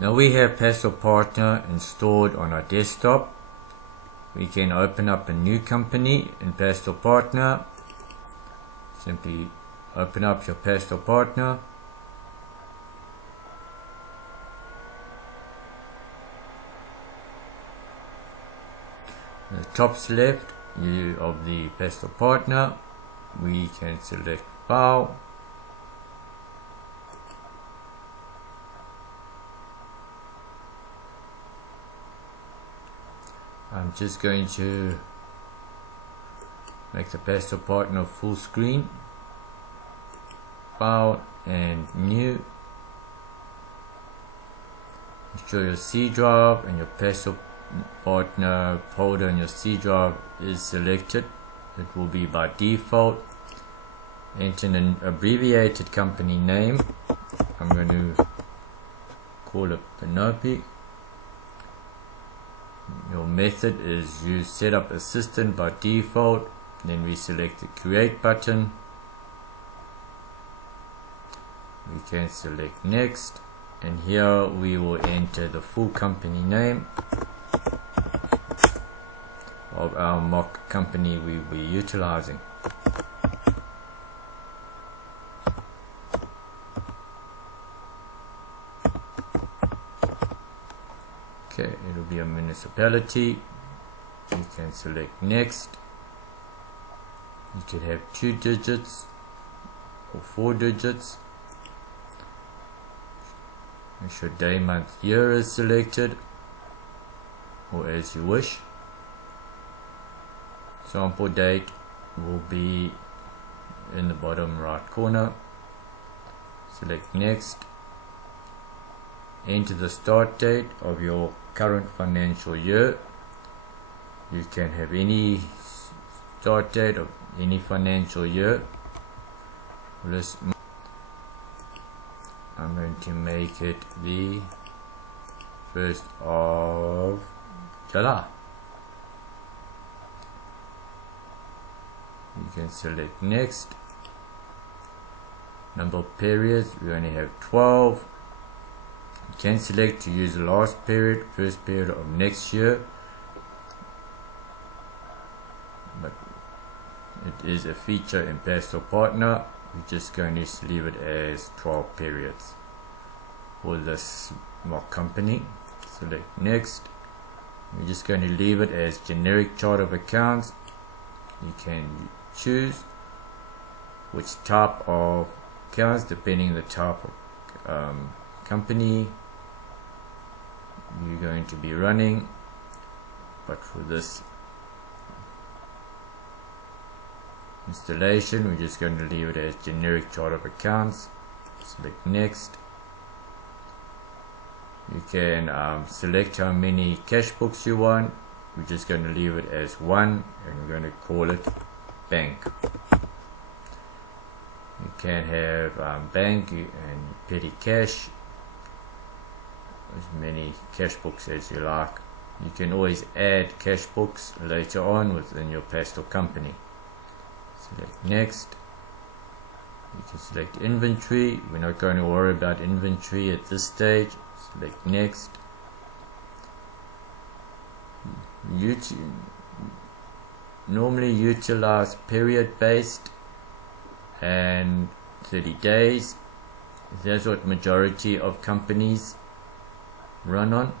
Now we have Pastel Partner installed on our desktop. We can open up a new company in Pastel Partner. Simply open up your Pastel Partner. The top left of the Pastel Partner, we can select File. I'm just going to make the Pastel Partner full screen. File and New. Ensure your C drive and your Pastel Partner folder in your C drive is selected. It will be by default. Enter an abbreviated company name. I'm going to call it Panopi. Your method is use Setup Assistant by default. Then we select the Create button. We can select Next, and here we will enter the full company name of our mock company we will be utilizing. Okay, it will be a municipality. You can select Next. You could have 2 digits or 4 digits. Make sure day, month, year is selected, or as you wish. Sample date will be in the bottom right corner. Select Next. Enter the start date of your current financial year. You can have any start date of any financial year. I'm going to make it the 1st of July. You can select Next. Number of periods, we only have 12. You can select to use the last period, first period of next year, but it is a feature in Pastel Partner. We're just going to leave it as 12 periods for this mock company. Select Next. We're just going to leave it as generic chart of accounts. You can choose which type of accounts depending on the type of company you're going to be running, but for this installation we're just going to leave it as generic chart of accounts. Select Next. You can select how many cash books you want. We're just going to leave it as 1, and we're going to call it bank. You can have bank and petty cash, as many cash books as you like. You can always add cash books later on within your Pastel company. Select Next. You can select inventory. We're not going to worry about inventory at this stage. Select Next. Normally utilize period based and 30 days. That's what majority of companies run on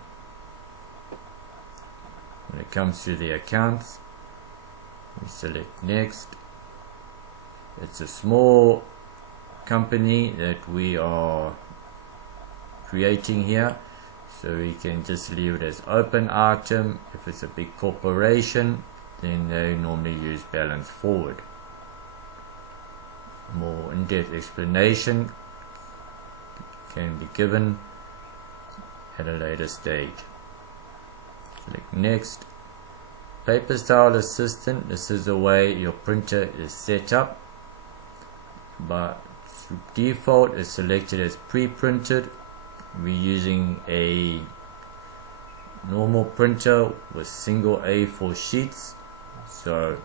when it comes to the accounts. We select Next. It's a small company that we are creating here, so we can just leave it as open item. If it's a big corporation, then they normally use balance forward. More in-depth explanation can be given at a later stage. Click Next. Paper Style Assistant. This is the way your printer is set up, but default is selected as pre-printed. We're using a normal printer with single A4 sheets, so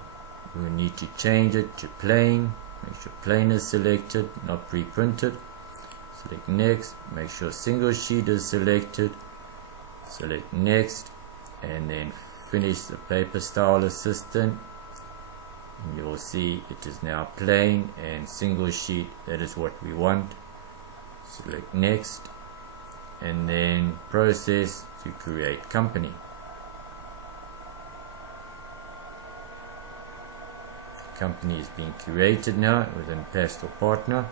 we need to change it to plain. Make sure plain is selected, not pre-printed. select next, make sure single sheet is selected, select next, and then finish the paper style assistant. And you will see it is now plain and single sheet. That is what we want. Select next, and then process to create company. Company is being created now within Pastel Partner.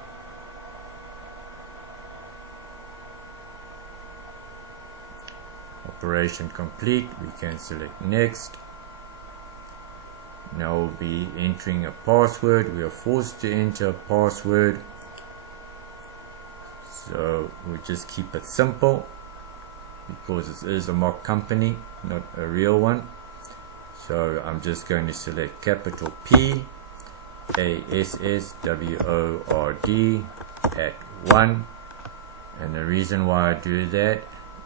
Operation complete. We can select next. Now we'll be entering a password. We are forced to enter a password, so we'll just keep it simple because this is a mock company, not a real one. So I'm just going to select capital P ASSWORD at 1, and the reason why I do that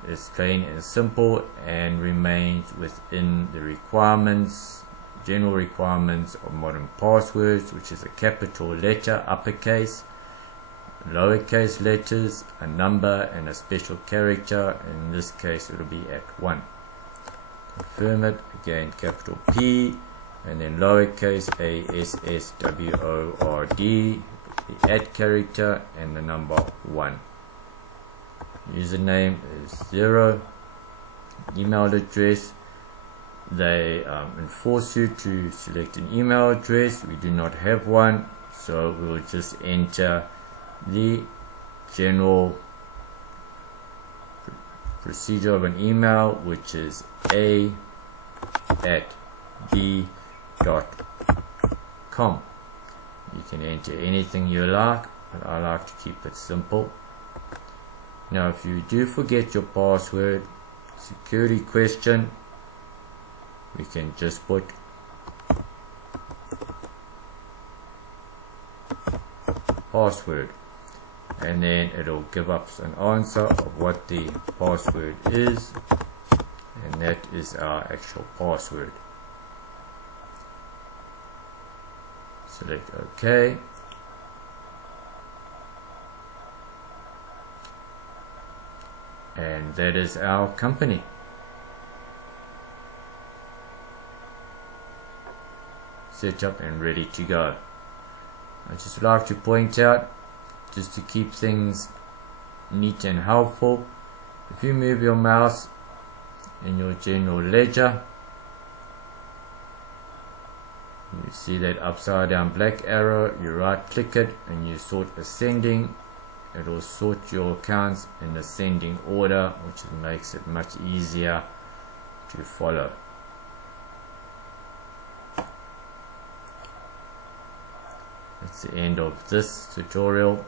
is plain and simple and remains within the requirements, general requirements of modern passwords, which is a capital letter, uppercase, lowercase letters, a number, and a special character. In this case it will be at 1. Confirm it again, capital P and then lowercase ASSWORD, the @ character, and the number 1. Username is 0. Email address, they enforce you to select an email address. We do not have one, so we will just enter the general procedure of an email, which is a@b.com. You can enter anything you like, but I like to keep it simple. Now if you do forget your password, security question, we can just put password, and then it'll give us an answer of what the password is, and that is our actual password. Select OK. And that is our company. Set up and ready to go. I just like to point out, just to keep things neat and helpful, if you move your mouse in your general ledger, you see that upside down black arrow, you right click it and you sort ascending. It will sort your accounts in ascending order, which makes it much easier to follow. That's the end of this tutorial.